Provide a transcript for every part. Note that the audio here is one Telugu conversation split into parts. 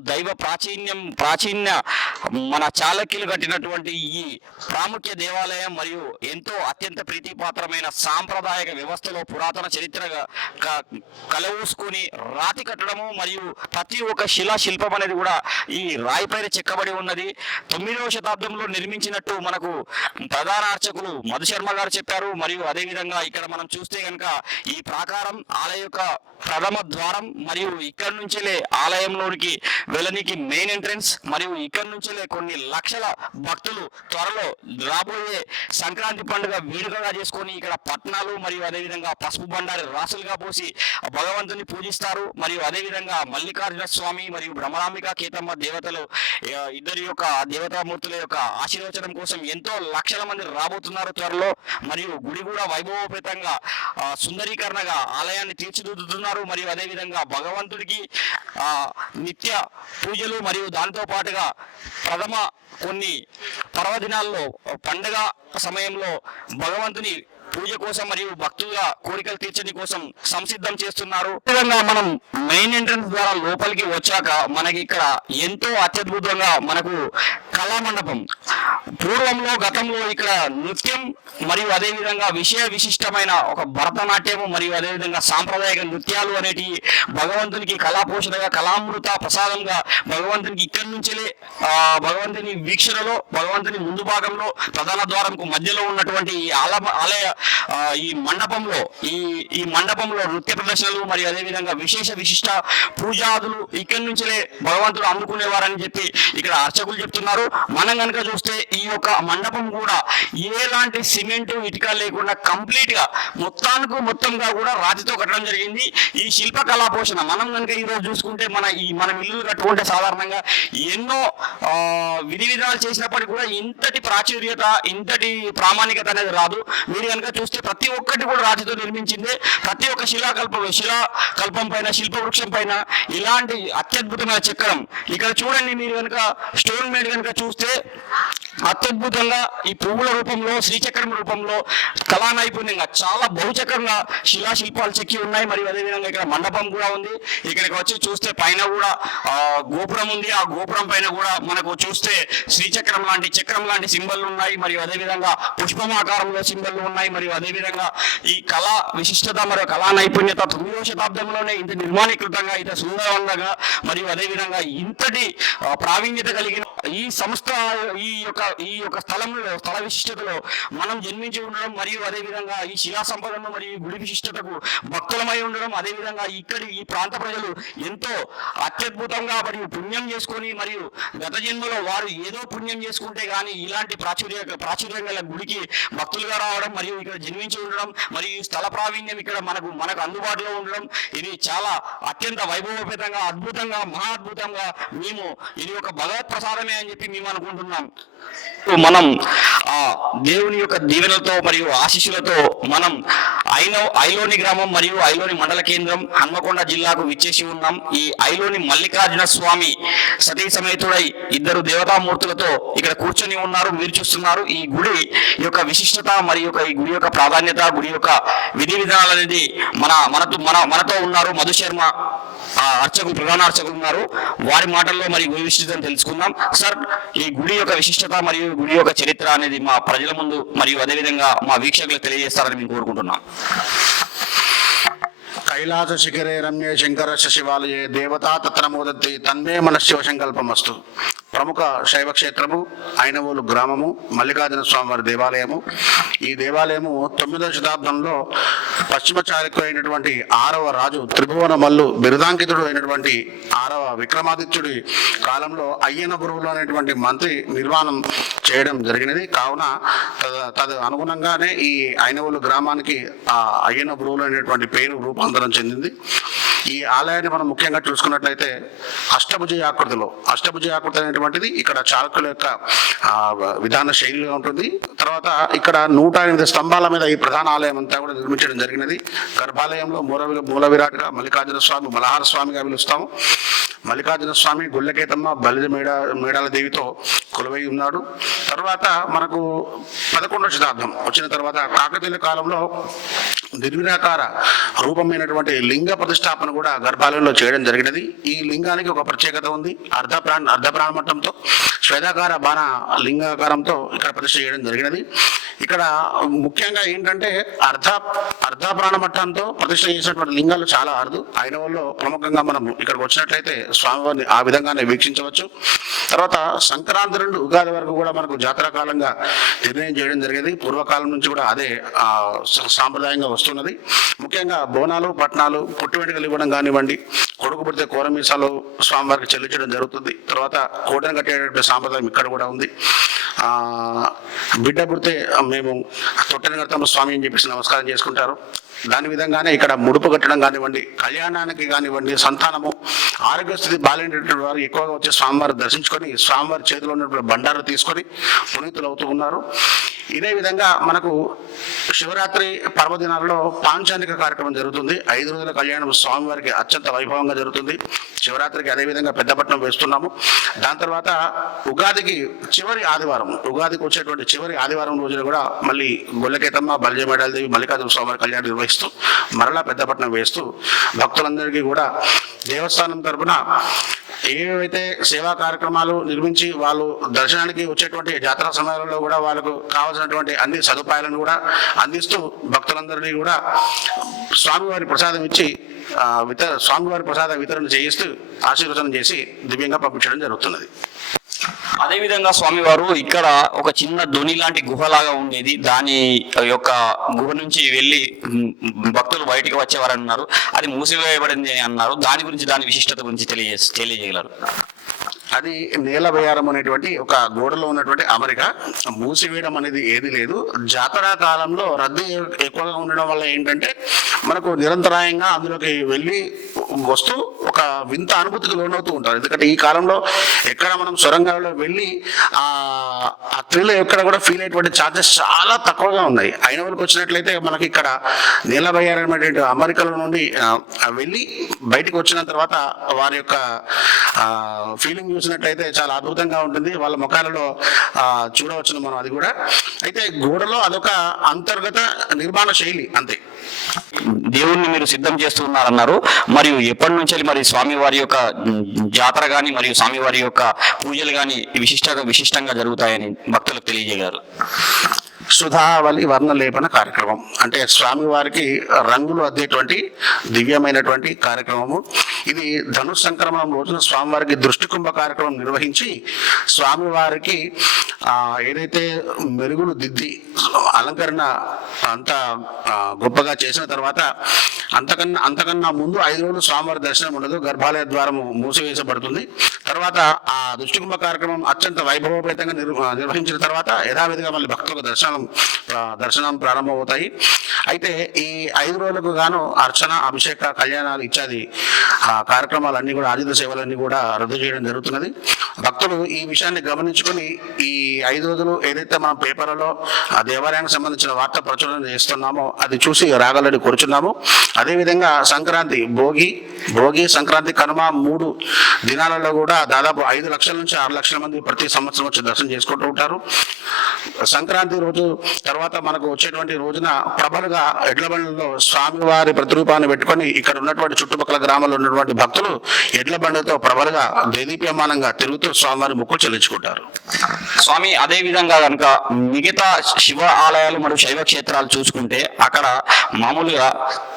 దైవ ప్రాచీన్యం ప్రాచీన్య మన చాళక్యులు కట్టినటువంటి ఈ ప్రాముఖ్య దేవాలయం మరియు ఎంతో అత్యంత ప్రీతిపాత్రమైన సాంప్రదాయక వ్యవస్థలో పురాతన చరిత్రగా కలవూసుకుని రాతి కట్టడము మరియు ప్రతి ఒక్క శిలా శిల్పం అనేది కూడా ఈ రాయిపైన చెక్కబడి ఉన్నది. తొమ్మిదవ శతాబ్దంలో నిర్మించినట్టు మనకు ప్రధాన అర్చకులు మధుశర్మ గారు చెప్పారు. మరియు అదేవిధంగా ఇక్కడ మనం చూస్తే కనుక ఈ ప్రాకారం ఆలయ యొక్క ప్రథమ ద్వారం మరియు ఇక్కడ నుంచిలే ఆలయంలోనికి వెళ్ళనీకి మెయిన్ ఎంట్రన్స్ మరియు ఇక్కడి నుంచే కొన్ని లక్షల భక్తులు త్వరలో రాబోయే సంక్రాంతి పండుగ వేడుకగా చేసుకొని ఇక్కడ పట్నాలు మరియు అదేవిధంగా పసుపు బండారి రాసులుగా పోసి భగవంతుని పూజిస్తారు. మరియు అదేవిధంగా మల్లికార్జున స్వామి మరియు భ్రమరాంబిక కేతమ్మ దేవతలు ఇద్దరి యొక్క దేవతామూర్తుల యొక్క ఆశీర్వచనం కోసం ఎంతో లక్షల మంది రాబోతున్నారు త్వరలో. మరియు గుడి కూడా వైభవోపేతంగా సుందరీకరణగా ఆలయాన్ని తీర్చిదిద్దుతున్నారు. మరియు అదేవిధంగా భగవంతుడికి నిత్య పూజలు మరియు దాంతో పాటుగా ప్రథమ కొన్ని పర్వదినాల్లో పండగ సమయంలో భగవంతుని పూజ కోసం మరియు భక్తుల కోరికలు తీర్చని కోసం సంసిద్ధం చేస్తున్నారు. విధంగా మనం మెయిన్ ఎంట్రన్స్ ద్వారా లోపలికి వచ్చాక మనకి ఇక్కడ ఎంతో అత్యద్భుతంగా మనకు కళా మండపం పూర్వంలో గతంలో ఇక్కడ నృత్యం మరియు అదేవిధంగా విషయ విశిష్టమైన ఒక భరతనాట్యము మరియు అదే విధంగా సాంప్రదాయక నృత్యాలు అనేటి భగవంతునికి కళా పోషణగా కళామృత ప్రసాదంగా భగవంతునికి ఇక్కడి నుంచే భగవంతుని వీక్షణలో భగవంతుని ముందు భాగంలో ప్రధాన ద్వారంకు మధ్యలో ఉన్నటువంటి ఈ ఆలయ ఈ మండపంలో ఈ ఈ మండపంలో నృత్య ప్రదర్శనలు మరియు అదే విధంగా విశేష విశిష్ట పూజాదులు ఇక్కడి నుంచే భగవంతుడు అందుకునేవారని చెప్పి ఇక్కడ అర్చకులు చెప్తున్నారు. మనం కనుక చూస్తే ఈ యొక్క మండపం కూడా ఎలాంటి సిమెంట్ ఇటుక లేకుండా కంప్లీట్గా మొత్తానికి మొత్తంగా కూడా రాతితో కట్టడం జరిగింది. ఈ శిల్ప కళా పోషణ మనం కనుక ఈరోజు చూసుకుంటే మన ఈ మనం ఇల్లు కట్టుకుంటే సాధారణంగా ఎన్నో విధి విధానాలు చేసినప్పటికీ కూడా ఇంతటి ప్రాచుర్యత ఇంతటి ప్రామాణికత అనేది రాదు. మీరు కనుక చూస్తే ప్రతి ఒక్కటి కూడా రాతితో నిర్మించింది. ప్రతి ఒక్క శిలాకల్పం శిలాకల్పం పైన శిల్ప వృక్షం పైన ఇలాంటి అత్యద్భుతమైన చక్రం. ఇక్కడ చూడండి మీరు కనుక స్టోన్ మేడ్ కనుక చూస్తే అత్యద్భుతంగా ఈ పువ్వుల రూపంలో శ్రీచక్రం రూపంలో కళా నైపుణ్యంగా చాలా బహుచక్రంగా శిలా శిల్పాలు చెక్కి ఉన్నాయి. మరియు అదేవిధంగా ఇక్కడ మండపం కూడా ఉంది. ఇక్కడికి వచ్చి చూస్తే పైన కూడా ఆ, గోపురం ఉంది. ఆ గోపురం పైన కూడా మనకు చూస్తే శ్రీచక్రం లాంటి చక్రం లాంటి సింబల్ ఉన్నాయి. మరియు అదేవిధంగా పుష్పమాకారంలో సింబల్ ఉన్నాయి. మరియు అదేవిధంగా ఈ కళా విశిష్టత మరియు కళా నైపుణ్యత తొమ్మిదవ శతాబ్దంలోనే ఇంత నిర్మాణీకృతంగా ఇంత సుందరంగా మరియు అదేవిధంగా ఇంతటి ప్రావీణ్యత కలిగిన ఈ సంస్థ ఈ యొక్క ఈ యొక్క స్థలంలో స్థల విశిష్టతలో మనం జన్మించి ఉండడం మరియు అదే విధంగా ఈ శిలా సంపదను మరియు గుడి విశిష్టతకు భక్తులమై ఉండడం అదే విధంగా ఇక్కడి ఈ ప్రాంత ప్రజలు ఎంతో అత్యద్భుతంగా మరియు పుణ్యం చేసుకొని మరియు గత జన్మలో వారు ఏదో పుణ్యం చేసుకుంటే కానీ ఇలాంటి ప్రాచుర్య ప్రాచుర్యం గల గుడికి భక్తులుగా రావడం మరియు ఇక్కడ జన్మించి ఉండడం మరియు ఈ స్థల ప్రావీణ్యం ఇక్కడ మనకు మనకు అందుబాటులో ఉండడం ఇది చాలా అత్యంత వైభవపేతంగా అద్భుతంగా మహా అద్భుతంగా మేము ఇది ఒక భగవత్ ప్రసాదమే అని చెప్పి మేము అనుకుంటున్నాం. మనం ఆ దేవుని యొక్క దీవెనలతో మరియు ఆశీస్సులతో మనం ఐలో ఐలోని గ్రామం మరియు ఐలోని మండల కేంద్రం హన్మకొండ జిల్లాకు విచ్చేసి ఉన్నాం. ఈ ఐలోని మల్లికార్జున స్వామి సతీ సమేతుడై ఇద్దరు దేవతామూర్తులతో ఇక్కడ కూర్చొని ఉన్నారు మీరు చూస్తున్నారు. ఈ గుడి యొక్క విశిష్టత మరియు ఈ గుడి యొక్క ప్రాధాన్యత గుడి యొక్క విధి విధానాలు అనేది మన మనతో మన మనతో ఉన్నారు మధు శర్మ. ఆ అర్చకులు ప్రధాన అర్చకులు ఉన్నారు. వారి మాటల్లో మరి గుడి విశిష్టతను తెలుసుకుందాం. సార్ ఈ గుడి యొక్క విశిష్టత మరియు గుడి యొక్క చరిత్ర అనేది మా ప్రజల ముందు మరియు అదేవిధంగా మా వీక్షకులకు తెలియజేస్తారని మేము కోరుకుంటున్నాం. కైలాస శిఖరే రమ్యే శంకర శివాలయే దేవతా తత్రమోదత్తి తన్మే మన శివ సంకల్పమస్తు. ప్రముఖ శైవ క్షేత్రము ఐనవోలు గ్రామము మల్లికార్జున స్వామివారి దేవాలయము. ఈ దేవాలయము తొమ్మిదవ శతాబ్దంలో పశ్చిమ చాళుక్యుడు అయినటువంటి ఆరవ రాజు త్రిభువన మల్లు బిరుదాంకితుడు అయినటువంటి ఆరవ విక్రమాదిత్యుడి కాలంలో అయ్యన గురువులు అనేటువంటి మంత్రి నిర్మాణం చేయడం జరిగినది. కావున తద- అనుగుణంగానే ఈ ఐనవోలు గ్రామానికి ఆ అయ్యన గురువులు అనేటువంటి పేరు రూపాంతరం చెందింది. ఈ ఆలయాన్ని మనం ముఖ్యంగా చూసుకున్నట్లయితే అష్టభుజ ఆకృతిలో అష్టభుజ ఆకృతి అనేటువంటిది ఇక్కడ చాళుక్యుల యొక్క విధాన శైలిగా ఉంటుంది. తర్వాత ఇక్కడ నూట ఎనిమిది స్తంభాల మీద ఈ ప్రధాన ఆలయం అంతా కూడా నిర్మించడం జరిగినది. గర్భాలయంలో మూల మూల విరాట్గా మల్లికార్జున స్వామి మలహార స్వామిగా పిలుస్తాము. మల్లికార్జున స్వామి గుళ్ళకేతమ్మ బలిజ మేడ మేడాల దేవితో కొలువై ఉన్నాడు. తర్వాత మనకు పదకొండవ శతాబ్దం వచ్చిన తర్వాత కాకతీయుల కాలంలో నిర్విరాకార రూపమైనటువంటి లింగ ప్రతిష్టాపన కూడా గర్భాలయంలో చేయడం జరిగినది. ఈ లింగానికి ఒక ప్రత్యేకత ఉంది. అర్ధ ప్రాణ అర్ధ ప్రాణమట్టంతో శ్వేదాకార బాణ లింగాకారంతో ఇక్కడ ప్రతిష్ట చేయడం జరిగినది. ఇక్కడ ముఖ్యంగా ఏంటంటే అర్ధ అర్ధ ప్రాణమట్టంతో ప్రతిష్ట చేసినటువంటి లింగాలు చాలా అరుదు. అయిన వాళ్ళు ప్రముఖంగా మనం ఇక్కడికి వచ్చినట్లయితే స్వామివారిని ఆ విధంగానే వీక్షించవచ్చు. తర్వాత సంక్రాంతి నుండి ఉగాది వరకు కూడా మనకు జాతర కాలంగా నిర్ణయం చేయడం జరిగేది. పూర్వకాలం నుంచి కూడా అదే సాంప్రదాయంగా వస్తున్నది. ముఖ్యంగా బోనాలు పట్నాలు పుట్టి వెంటుకలు ఇవ్వడం కానివ్వండి కొడుకు పుడితే కూరమీసాలు స్వామివారికి చెల్లించడం జరుగుతుంది. తర్వాత కోటను కట్టేటువంటి సాంప్రదాయం ఇక్కడ కూడా ఉంది. బిడ్డ పుడితే మేము తొట్టెని కడతాము స్వామి అని చెప్పేసి నమస్కారం చేసుకుంటారు. దాని విధంగానే ఇక్కడ ముడుపు కట్టడం కానివ్వండి కళ్యాణానికి కానివ్వండి సంతానము ఆరోగ్య స్థితి బాగాలేనటువంటి వారు ఎక్కువగా వచ్చి స్వామివారి దర్శించుకొని స్వామివారి చేతిలో ఉన్నటువంటి బండారు తీసుకొని పునీతులు అవుతూ ఉన్నారు. ఇదే విధంగా మనకు శివరాత్రి పర్వదినాలలో పాంచానిక కార్యక్రమం జరుగుతుంది. ఐదు రోజుల కళ్యాణం స్వామివారికి అత్యంత వైభవంగా జరుగుతుంది. శివరాత్రికి అదే విధంగా పెద్దపట్నం వేస్తున్నాము. దాని తర్వాత ఉగాదికి చివరి ఆదివారం ఉగాదికి వచ్చేటువంటి చివరి ఆదివారం రోజున కూడా మళ్ళీ గొల్లకేతమ్మ బలజమేడాలదేవి మల్లికార్జున స్వామివారి కళ్యాణం నిర్వహిస్తూ మరలా పెద్దపట్నం వేస్తూ భక్తులందరికీ కూడా దేవస్థానం తరపున ఏవైతే సేవా కార్యక్రమాలు నిర్మించి వాళ్ళు దర్శనానికి వచ్చేటువంటి జాతర సమయాలలో కూడా వాళ్ళకు కావాల్సినటువంటి అన్ని సదుపాయాలను కూడా అందిస్తూ భక్తులందరినీ కూడా స్వామివారి ప్రసాదం ఇచ్చి విత వితర స్వామివారి ప్రసాద వితరణ చేయిస్తూ ఆశీర్వచనం చేసి దివ్యంగా పంపించడం జరుగుతున్నది. అదేవిధంగా స్వామివారు ఇక్కడ ఒక చిన్న ధ్వని లాంటి గుహలాగా ఉండేది. దాని యొక్క గుహ నుంచి వెళ్ళి భక్తులు బయటికి వచ్చేవారు అన్నారు. అది మూసివేయబడింది అని అన్నారు. దాని గురించి దాని విశిష్టత గురించి తెలియజే తెలియజేయగలరు. అది నేల బయారం అనేటువంటి ఒక గోడలో ఉన్నటువంటి అమరిక. మూసివేయడం అనేది ఏది లేదు. జాతర కాలంలో రద్దీ ఎక్కువగా ఉండడం వల్ల ఏంటంటే మనకు నిరంతరాయంగా అందులోకి వెళ్ళి వస్తూ ఒక వింత అనుభూతికి లోనవుతూ ఉంటారు. ఎందుకంటే ఈ కాలంలో ఎక్కడ మనం సొరంగాల్లో వెళ్ళి ఆ థ్రిల్ ఎక్కడ కూడా ఫీల్ అయ్యేటువంటి ఛార్జెస్ చాలా తక్కువగా ఉన్నాయి. అయిన వరకు వచ్చినట్లయితే మనకి ఇక్కడ నీల అమెరికాలో నుండి వెళ్ళి బయటికి వచ్చిన తర్వాత వారి యొక్క ఫీలింగ్ చూసినట్లయితే చాలా అద్భుతంగా ఉంటుంది. వాళ్ళ ముఖాలలో చూడవచ్చును మనం అది కూడా. అయితే గోడలో అదొక అంతర్గత నిర్మాణ శైలి అంతే. దేవుణ్ణి మీరు సిద్ధం చేస్తున్నారన్నారు. మరియు ఎప్పటి నుంచి మరి స్వామివారి యొక్క జాతర కానీ మరియు స్వామివారి యొక్క పూజలు కానీ విశిష్టంగా విశిష్టంగా జరుగుతాయని భక్తులకు తెలియజేయగలరు. సుధావళి వర్ణలేపన కార్యక్రమం. అంటే స్వామివారికి రంగులు అద్దేటువంటి దివ్యమైనటువంటి కార్యక్రమము. ఇది ధనుష్ సంక్రమణం రోజున స్వామివారికి దృష్టి కుంభ కార్యక్రమం నిర్వహించి స్వామివారికి ఏదైతే మెరుగులు దిద్ది అలంకరణ అంత గొప్పగా చేసిన తర్వాత అంతకన్నా అంతకన్నా ముందు ఐదు రోజులు స్వామివారి దర్శనం ఉండదు గర్భాలయ ద్వారము మూసివేసబడుతుంది తర్వాత ఆ దృష్టికుంభ కార్యక్రమం అత్యంత వైభవపేతంగా నిర్వహించిన తర్వాత యథావిధిగా మళ్ళీ భక్తులకు దర్శనం దర్శనం ప్రారంభమవుతాయి. అయితే ఈ ఐదు రోజులకు గాను అర్చన అభిషేక కళ్యాణాలు ఇత్యాది ఆ కార్యక్రమాలన్నీ కూడా ఆయుధ సేవలన్నీ కూడా రద్దు చేయడం జరుగుతున్నది. భక్తులు ఈ విషయాన్ని గమనించుకొని ఈ ఐదు రోజులు ఏదైతే మనం పేపర్లలో ఆ దేవాలయానికి సంబంధించిన వార్త ప్రచురణ చేస్తున్నామో అది చూసి రాగలని కోరుచున్నాము. అదేవిధంగా సంక్రాంతి భోగి భోగి సంక్రాంతి కనుమ మూడు దినాలలో కూడా దాదాపు ఐదు లక్షల నుంచి ఆరు లక్షల మంది ప్రతి సంవత్సరం వచ్చి దర్శనం చేసుకుంటూ ఉంటారు. సంక్రాంతి రోజు తర్వాత మనకు వచ్చేటువంటి రోజున ప్రబలుగా ఎడ్లబండ్లలో స్వామివారి ప్రతిరూపాన్ని పెట్టుకొని ఇక్కడ ఉన్నటువంటి చుట్టుపక్కల గ్రామాల్లో ఉన్నటువంటి భక్తులు ఎడ్ల బండ్లతో ప్రభలుగా దేదీప్యమానంగా తిరుగుతూ స్వామివారి ముక్కులు చెల్లించుకుంటారు. స్వామి అదే విధంగా కనుక మిగతా శివ ఆలయాలు మరియు శైవ క్షేత్రాలు చూసుకుంటే అక్కడ మామూలుగా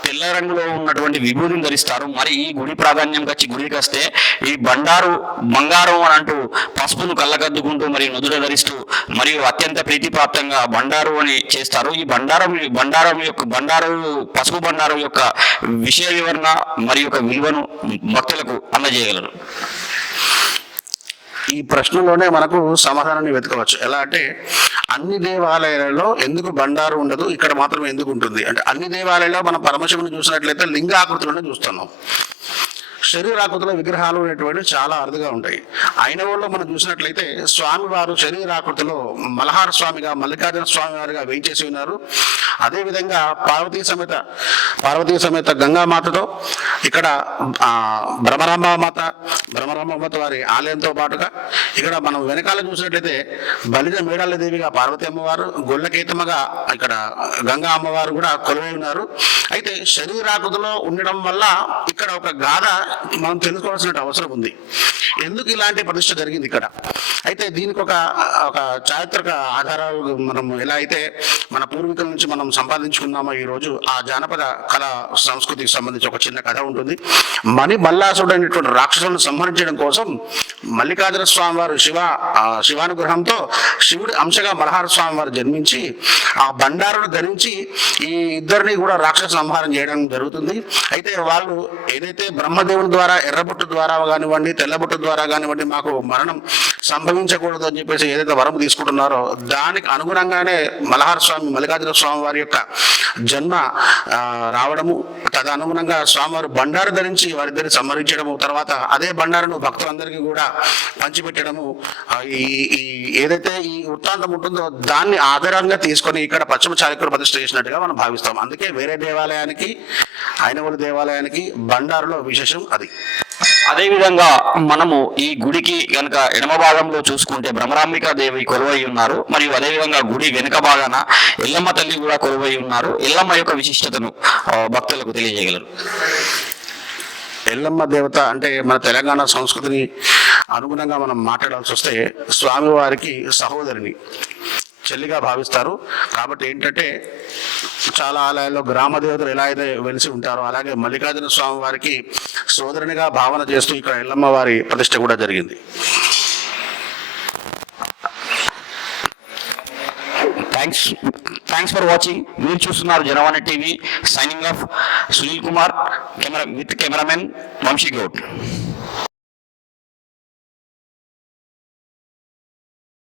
తెల్ల రంగులో ఉన్నటువంటి విభూతిని ధరిస్తారు. మరి ఈ గుడి ప్రాధాన్యం వచ్చి గుడికి వస్తే ఈ బండారు బంగారం అని అంటూ పసుపును కళ్ళగద్దుకుంటూ మరి నుదుట ధరిస్తూ మరియు అత్యంత ప్రీతిపాత్రంగా బండారు అని చేస్తారు. ఈ బండారం బండారం యొక్క బండారు పసుపు బండారం యొక్క విషయ వివరణ మరియు యొక్క విలువను భక్తులకు అందజేయగలరు. ఈ ప్రశ్నలోనే మనకు సమాధానాన్ని వెతకవచ్చు. ఎలా అంటే అన్ని దేవాలయాలలో ఎందుకు బండారు ఉండదు? ఇక్కడ మాత్రం ఎందుకు ఉంటుంది? అంటే అన్ని దేవాలయాల్లో మనం పరమశివుని చూసినట్లయితే లింగాకృతులను చూస్తున్నాం. శరీరాకృతిలో విగ్రహాలు అనేటువంటి చాలా అరుదుగా ఉంటాయి. అయిన వాళ్ళు మనం చూసినట్లయితే స్వామివారు శరీరాకృతిలో మలహార స్వామిగా మల్లికార్జున స్వామి వారిగా వేయించేసి ఉన్నారు. అదేవిధంగా పార్వతీ సమేత పార్వతీ సమేత గంగామాతతో ఇక్కడ ఆ, భ్రమరాంబ మాత వారి ఆలయంతో పాటుగా ఇక్కడ మనం వెనకాల చూసినట్లయితే బలిజ మేడాల దేవిగా పార్వతి అమ్మవారు గొల్లకేతమ్మగా ఇక్కడ గంగా అమ్మవారు కూడా కొలువై ఉన్నారు. అయితే శరీరాకృతిలో ఉండడం వల్ల ఇక్కడ ఒక గాథ మనం తెలుసుకోవాల్సిన అవసరం ఉంది. ఎందుకు ఇలాంటి ప్రతిష్ట జరిగింది ఇక్కడ? అయితే దీనికి ఒక ఒక చారిత్రక ఆధారాలు మనం ఎలా అయితే మన పూర్వీకుల నుంచి మనం సంపాదించుకున్నామో ఈ రోజు ఆ జానపద కళ సంస్కృతికి సంబంధించి ఒక చిన్న కథ ఉంటుంది. మణి బల్లాసుడు అనేటువంటి రాక్షసులను సంహరించడం కోసం మల్లికార్జున స్వామి వారు శివ శివానుగ్రహంతో శివుడి అంశగా మలహార స్వామి వారు జన్మించి ఆ బండారును ధరించి ఈ ఇద్దరిని కూడా రాక్షస సంహారం చేయడం జరుగుతుంది. అయితే వాళ్ళు ఏదైతే బ్రహ్మదేవుని ద్వారా ఎర్రబొట్టు ద్వారా కానివ్వండి తెల్లబొట్టు ద్వారా కానివ్వండి మాకు మరణం సంభవించకూడదు అని చెప్పేసి ఏదైతే వరం తీసుకుంటున్నారో దానికి అనుగుణంగానే మలహార స్వామి మల్లికార్జున స్వామి వారి యొక్క జన్మ రావడము తదనుగుణంగా స్వామివారు బండారు ధరించి వారిద్దరిని సంహరించడము తర్వాత అదే బండారును భక్తులందరికీ కూడా పంచిపెట్టడము ఈ ఈ ఏదైతే ఈ వృత్తాంతం ఉంటుందో దాన్ని ఆధారంగా తీసుకొని ఇక్కడ పశ్చిమ చాళుక్యులు ప్రతిష్ట చేసినట్టుగా మనం భావిస్తాం. అందుకే వేరే దేవాలయానికి ఐనవోలు దేవాలయానికి బండారులో విశేషం అది. అదేవిధంగా మనము ఈ గుడికి కనుక ఎడమ భాగంలో చూసుకుంటే భ్రమరాంబికా దేవి కొలువై ఉన్నారు. మరియు అదేవిధంగా గుడి వెనుక భాగాన ఎల్లమ్మ తల్లి కూడా కొలువై ఉన్నారు. ఎల్లమ్మ యొక్క విశిష్టతను భక్తులకు తెలియజేయగలరు. ఎల్లమ్మ దేవత అంటే మన తెలంగాణ సంస్కృతిని అనుగుణంగా మనం మాట్లాడాల్సి వస్తే స్వామివారికి సహోదరిని చెల్లిగా భావిస్తారు. కాబట్టి ఏంటంటే చాలా ఆలయాల్లో గ్రామ దేవతలు ఎలా అయితే వెలిసి ఉంటారో అలాగే మల్లికార్జున స్వామి వారికి సోదరునిగా భావన చేస్తూ ఇక్కడ ఎల్లమ్మ వారి ప్రతిష్ట కూడా జరిగింది. థ్యాంక్స్ థ్యాంక్స్ ఫర్ వాచింగ్ మీరు చూస్తున్నారు Janavani TV. Signing off Sunil Kumar camera with cameraman Vamshi Goud.